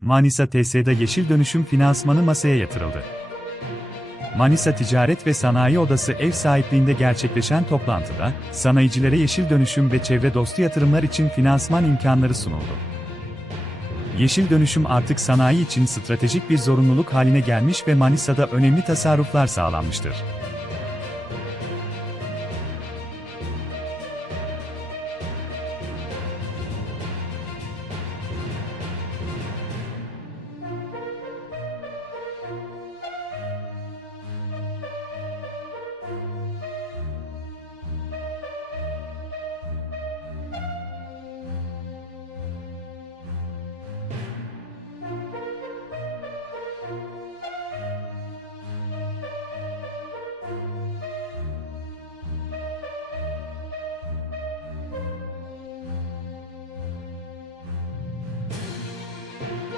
Manisa TS'de yeşil dönüşüm finansmanı masaya yatırıldı. Manisa Ticaret ve Sanayi Odası ev sahipliğinde gerçekleşen toplantıda, sanayicilere yeşil dönüşüm ve çevre dostu yatırımlar için finansman imkanları sunuldu. Yeşil dönüşüm artık sanayi için stratejik bir zorunluluk haline gelmiş ve Manisa'da önemli tasarruflar sağlanmıştır.